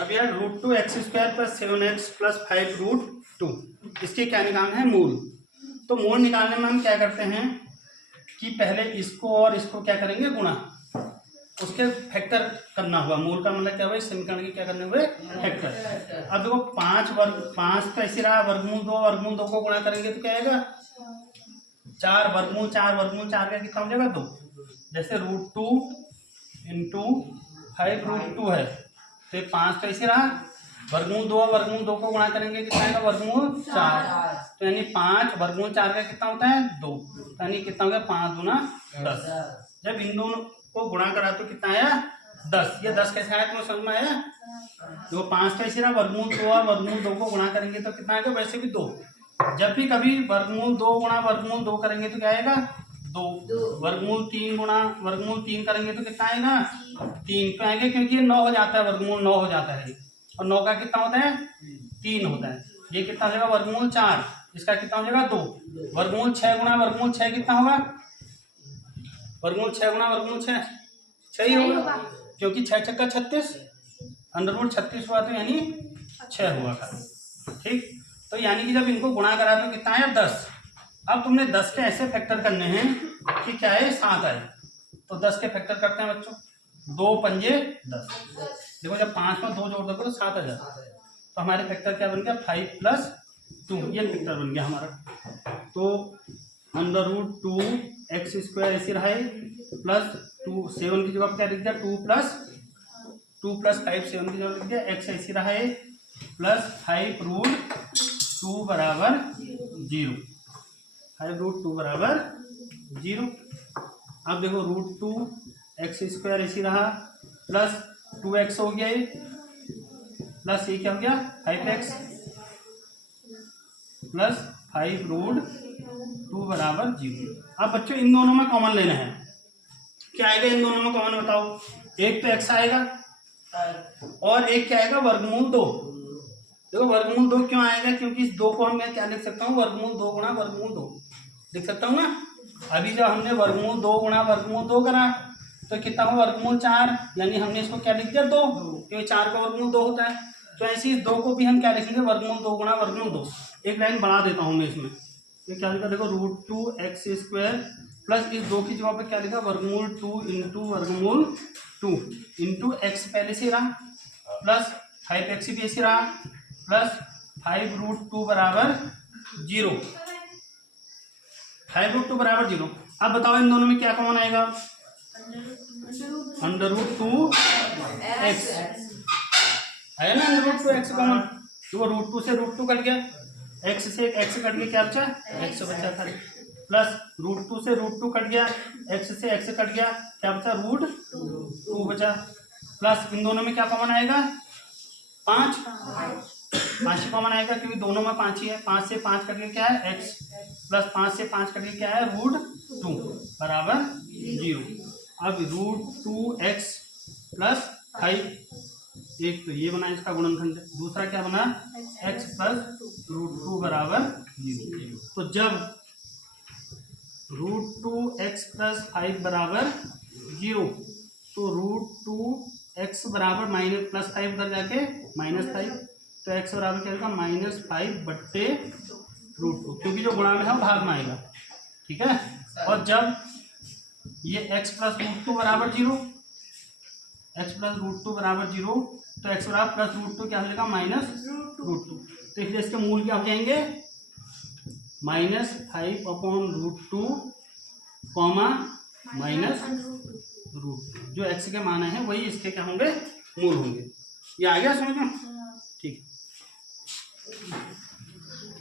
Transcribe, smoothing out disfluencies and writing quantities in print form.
अब यार √2x² + 7x + 5√2 इसके क्या निकालना है? मूल। तो मूल निकालने में हम क्या करते हैं कि पहले इसको और इसको क्या करेंगे? गुणा, उसके फैक्टर करना हुआ। मूल का मतलब क्या हुआ? समीकरण के क्या करने हुए? फैक्टर। अब देखो 5 कैसे रहा? वर्गमूल 2 को गुणा करेंगे तो क्या आएगा? 4 वर्गमूल 4 का कितना हो जाएगा? 2। जैसे √2 × 5√2 है तो 5 कैसे रहा? वर्गमूल 2 को गुणा करेंगे कितना आएगा? वर्गमूल 4। तो यानी 5 वर्गमूल 4 का कितना होता है? 2। तो यानी कितना हो गया? 5 दूना 10। जब इन दोनों को गुणा करा तो कितना आया? 10। ये 10 कैसे आया? तुम्हें समझ में आया? जो 5 कैसे रहा? वर्गमूल 2 और वर्गमूल 2 को गुणा करेंगे तो कितना आएगा? वैसे भी 2। जब भी कभी वर्गमूल 2 गुणा वर्गमूल 2 करेंगे तो क्या आएगा? 2। वर्गमूल 3 गुणा वर्गमूल 3 करेंगे तो कितना आएगा? 3 पे आएंगे, क्योंकि ये 9 हो जाता है, वर्गमूल 9 हो जाता है। और 9 का कितना होता है? 3 होता है। ये कितना हो जाएगा? वर्गमूल 4। इसका कितना हो जाएगा? 2। वर्गमूल 6 गुणा वर्गमूल 6 कितना होगा? वर्गमूल 6 गुणा वर्गमूल 6 6 ही होगा, क्योंकि 6 छक्का 36, √36 हुआ तो यानी 6 हुआ था। ठीक, तो यानी कि जब इनको गुणा करा तो कितना आया? 10। अब तुमने 10 के ऐसे फैक्टर करने हैं कि क्या है? 7 आए। तो 10 के फैक्टर करते हैं बच्चों। 2 पंजे 10। देखो जब 5 में 2 जोड़ दोगे तो 7 आ जाता है। तो हमारे फैक्टर क्या बन गया? 5 + 2, ये फैक्टर बन गया हमारा। तो √2x² ऐसे रहा है प्लस 2 7 की जगह क्या लिख दिया? 2 + 5 7 की जगह लिख दिया। x ऐसे रहा है प्लस 5√2 बराबर 0। 5√2 बराबर 0। अब देखो √2x² ऐसे रहा प्लस 2x हो गया ये, प्लस ये क्या हो गया? 5x प्लस 5√2 बराबर 0। अब बच्चों इन दोनों में कॉमन लेना है। क्या आएगा इन दोनों में कॉमन? बताओ। एक तो x आएगा और एक क्या आएगा? वर्गमूल 2। देखो वर्गमूल 2 क्यों आएगा? क्योंकि इस 2 को हम क्या लिख सकता हूँ? वर्गमूल 2 गुणा वर्गमूल 2 लिख सकता हूँ ना। अभी जब हमने वर्गमूल 2 गुणा वर्गमूल 2 करा तो कितना हो? वर्गमूल 4, यानी हमने इसको क्या लिख दिया? 2, क्योंकि 4 का वर्गमूल 2 होता है। तो ऐसे इस 2 को भी हम क्या लिखेंगे? वर्गमूल 2 गुणा वर्गमूल 2। एक लाइन बढ़ा देता हूँ मैं इसमें। तो क्या लिखा? देखो √2x² प्लस इस 2 की जगह पे क्या लिखा? वर्गमूल 2 × वर्गमूल 2 × x पहले से रहा प्लस 5x भी ऐसे रहा प्लस 5√2 बराबर 0। 5√2 बराबर 0। अब बताओ इन दोनों में क्या कॉमन आएगा? √2x है ना, √2x कॉमन। तो √2 से √2 कट गया, x से x कट गया, क्या बचा? x बचा था। प्लस √2 से √2 कट गया, x से x कट गया, क्या बचा? √2 बचा। प्लस इन दोनों में क्या कॉमन आएगा? 5 ही कॉमन आएगा, क्योंकि दोनों में 5 ही है। 5 से 5 कट गया, क्या है? x प्लस 5 से 5 कट गया, क्या है? √2 बराबर 0। अब √2x प्लस 5, एक तो ये बना इसका गुणनखंड, दूसरा क्या बना? x प्लस √2 बराबर 0। तो जब √2x प्लस 5 बराबर 0 तो √2x बराबर माइनस प्लस 5 उधर जाके -5, तो x बराबर क्या होगा? -5/√2, क्योंकि जो गुणा में है वो भाग में आएगा। ठीक है। और जब ये x प्लस √2 बराबर 0, x प्लस √2 बराबर 0, तो x बराबर प्लस √2 क्या हो जाएगा? -√2। तो इसलिए इसके मूल क्या हो जाएंगे? -5/√2, -√2। जो x के मान है वही इसके क्या होंगे? मूल होंगे। ये आ गया समझ में? ठीक।